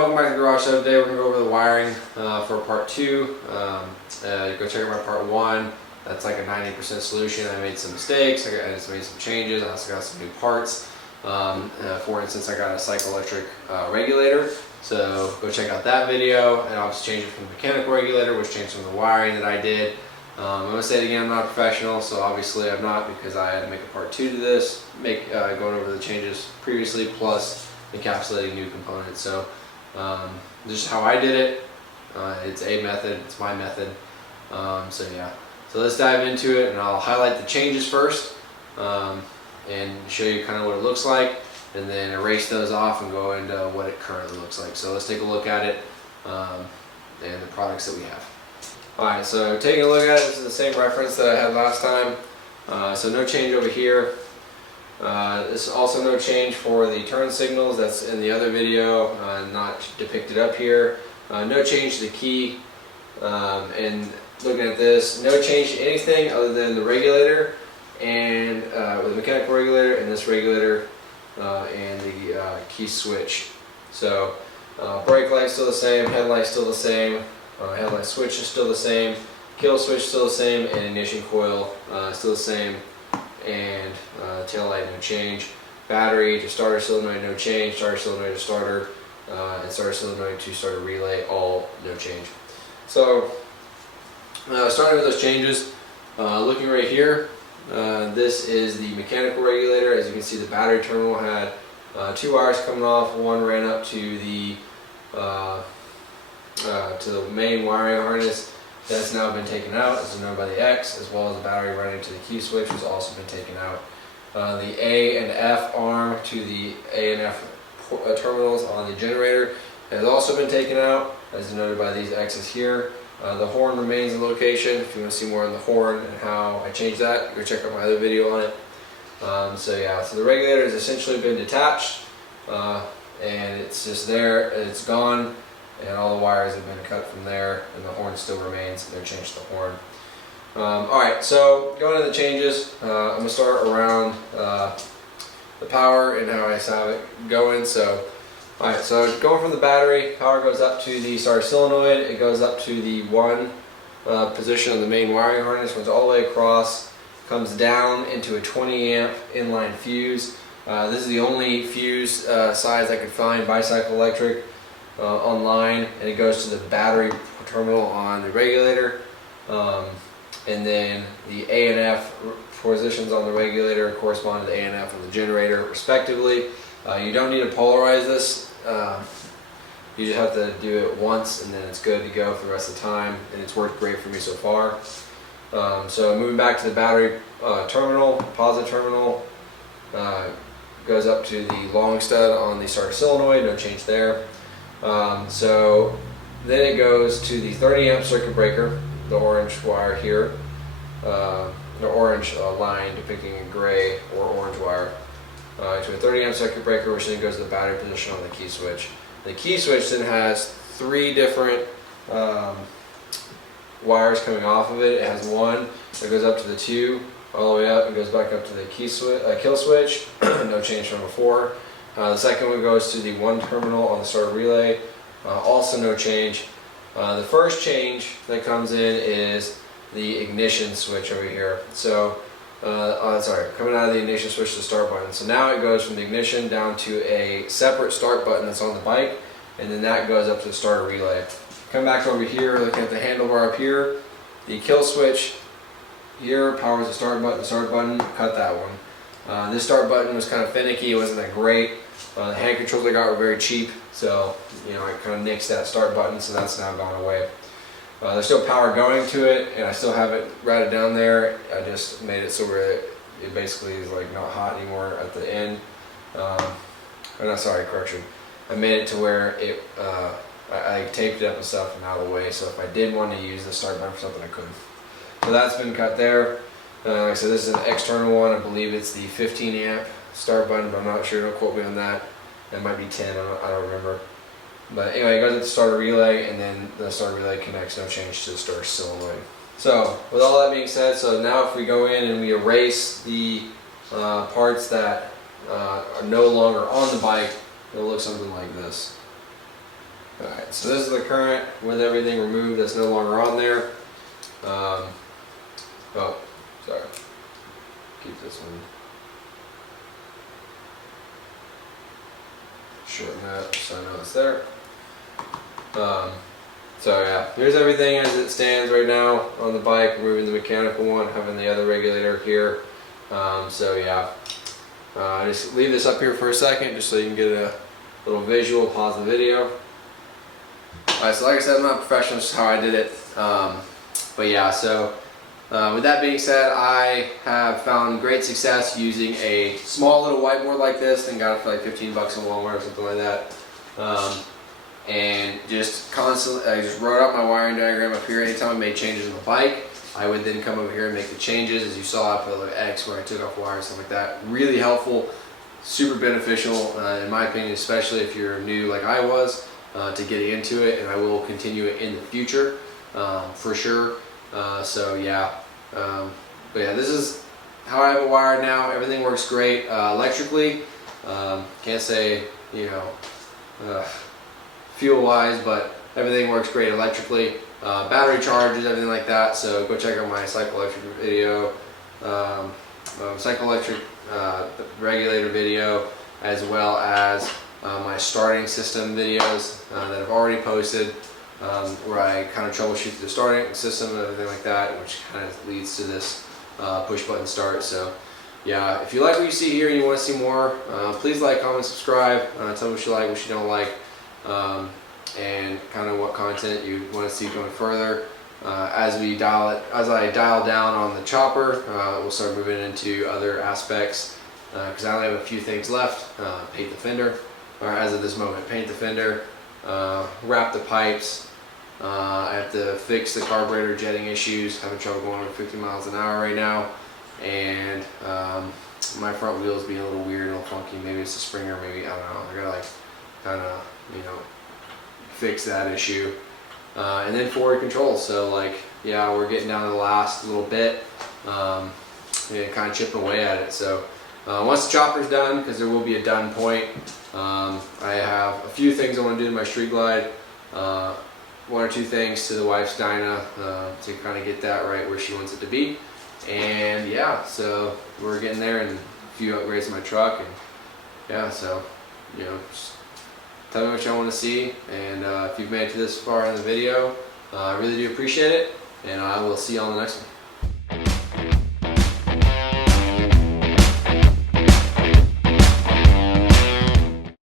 welcome back to the garage. So today we're going to go over the wiring for part 2. Go check out my part 1. That's like a 90% solution. I made some mistakes, I just made some changes, I also got some new parts. For instance, I got a cycloelectric regulator, so go check out that video. And I'll just change it from the mechanical regulator, which changed some of the wiring that I did. I'm going to say it again, I'm not a professional, so obviously I'm not, because I had to make a part 2 to this, going over the changes previously, plus encapsulating new components. So this is how I did it. It's a method, it's my method. So yeah, so let's dive into it, and I'll highlight the changes first and show you kind of what it looks like, and then erase those off and go into what it currently looks like. So let's take a look at it and the products that we have. Alright, so taking a look at it, this is the same reference that I had last time. So no change over here. This is also no change for the turn signals. That's in the other video, not depicted up here. No change to the key. And looking at this, no change to anything other than the regulator and with the mechanical regulator and this regulator and the key switch. So brake light still the same, headlight still the same, headlight switch is still the same, kill switch still the same, and ignition coil still the same, and tail light no change. Battery to starter solenoid no change, starter solenoid to starter, and starter solenoid to starter relay all no change. So starting with those changes, looking right here, this is the mechanical regulator. As you can see, the battery terminal had 2 wires coming off. One ran up to the main wiring harness. That's now been taken out, as known by the X, as well as the battery running to the key switch has also been taken out. The A and F arm to the A and F terminals on the generator has also been taken out, as noted by these X's here. The horn remains in location. If you want to see more on the horn and how I changed that, go check out my other video on it. So yeah, so the regulator has essentially been detached, and it's just there, and it's gone, and all the wires have been cut from there, and the horn still remains. No change to the horn. Alright, so going into the changes, I'm going to start around the power and how I have it going. So alright, so going from the battery, power goes up to the starter solenoid. It goes up to the 1 position on the main wiring harness, runs all the way across, comes down into a 20 amp inline fuse. This is the only fuse size I could find by Cycloelectric online, and it goes to the battery terminal on the regulator. And then the A and F positions on the regulator correspond to the A and F on the generator respectively. You don't need to polarize this. You just have to do it once, and then it's good to go for the rest of the time, and it's worked great for me so far. So moving back to the battery terminal, positive terminal, goes up to the long stud on the starter solenoid, no change there. So then it goes to the 30 amp circuit breaker, the orange wire here, the orange line depicting a gray or orange wire, to a 30 amp circuit breaker, which then goes to the battery position on the key switch. The key switch then has 3 different wires coming off of it. It has one that goes up to the 2, all the way up, and goes back up to the key switch, kill switch, no change from before. The second one goes to the 1 terminal on the starter relay, also no change. The first change that comes in is the ignition switch over here. So, coming out of the ignition switch to the start button. So now it goes from the ignition down to a separate start button that's on the bike, and then that goes up to the starter relay. Come back over here, looking at the handlebar up here. The kill switch here powers the start button, cut that one. This start button was kind of finicky, it wasn't that great. The hand controls I got were very cheap, so I kind of nixed that start button, so that's now gone away. There's still power going to it, and I still have it routed down there. I just made it so where it basically is like not hot anymore at the end. Correction. I made it to where it I taped it up and stuff and out of the way, so if I did want to use the start button for something, I could. So that's been cut there. Like I said, this is an external one. I believe it's the 15 amp start button, but I'm not sure. Don't quote me on that. It might be 10. I don't remember. But anyway, it goes to the starter relay, and then the starter relay connects, no change to the starter solenoid. So with all that being said, so now if we go in and we erase the parts that are no longer on the bike, it'll look something like this. Alright, so this is the current with everything removed that's no longer on there. Oh, sorry. Keep this one. Shorten that so I know it's there. So yeah, here's everything as it stands right now on the bike, removing the mechanical one, having the other regulator here. So yeah, just leave this up here for a second just so you can get a little visual, pause the video. Alright, so like I said, I'm not a professional, this is how I did it. But yeah, so with that being said, I have found great success using a small little whiteboard like this, and got it for like 15 bucks in Walmart or something like that. And just constantly, I just wrote out my wiring diagram up here. Anytime I made changes on the bike, I would then come over here and make the changes. As you saw, I put the X where I took off wires, stuff like that. Really helpful, super beneficial, in my opinion, especially if you're new like I was, to getting into it, and I will continue it in the future, for sure. So yeah, but yeah, this is how I have it wired now. Everything works great electrically. Can't say, you know, fuel wise, but everything works great electrically. Battery charges, everything like that. So go check out my Cycle Electric video, Cycle Electric regulator video, as well as my starting system videos that I've already posted, where I kind of troubleshoot the starting system and everything like that, which kind of leads to this push button start. So yeah, if you like what you see here and you want to see more, please like, comment, subscribe. Tell me what you like, what you don't like, and kind of what content you want to see going further. As I dial down on the chopper, we'll start moving into other aspects, because I only have a few things left. Paint the fender, or as of this moment, paint the fender, wrap the pipes. I have to fix the carburetor jetting issues. Having trouble going over 50 miles an hour right now, and my front wheels being a little weird, a little funky. Maybe it's a Springer, maybe, I don't know. I gotta like kind of, you know, fix that issue. And then forward controls. So like, yeah, we're getting down to the last little bit, and kind of chipping away at it. So once the chopper's done, because there will be a done point, I have a few things I want to do to my Street Glide. One or two things to the wife's Dyna, to kind of get that right where she wants it to be. And yeah, so we're getting there, and a few upgrades to my truck. And yeah, so, you know, just tell me what y'all want to see. And if you've made it to this far in the video, I really do appreciate it. And I will see you on the next one.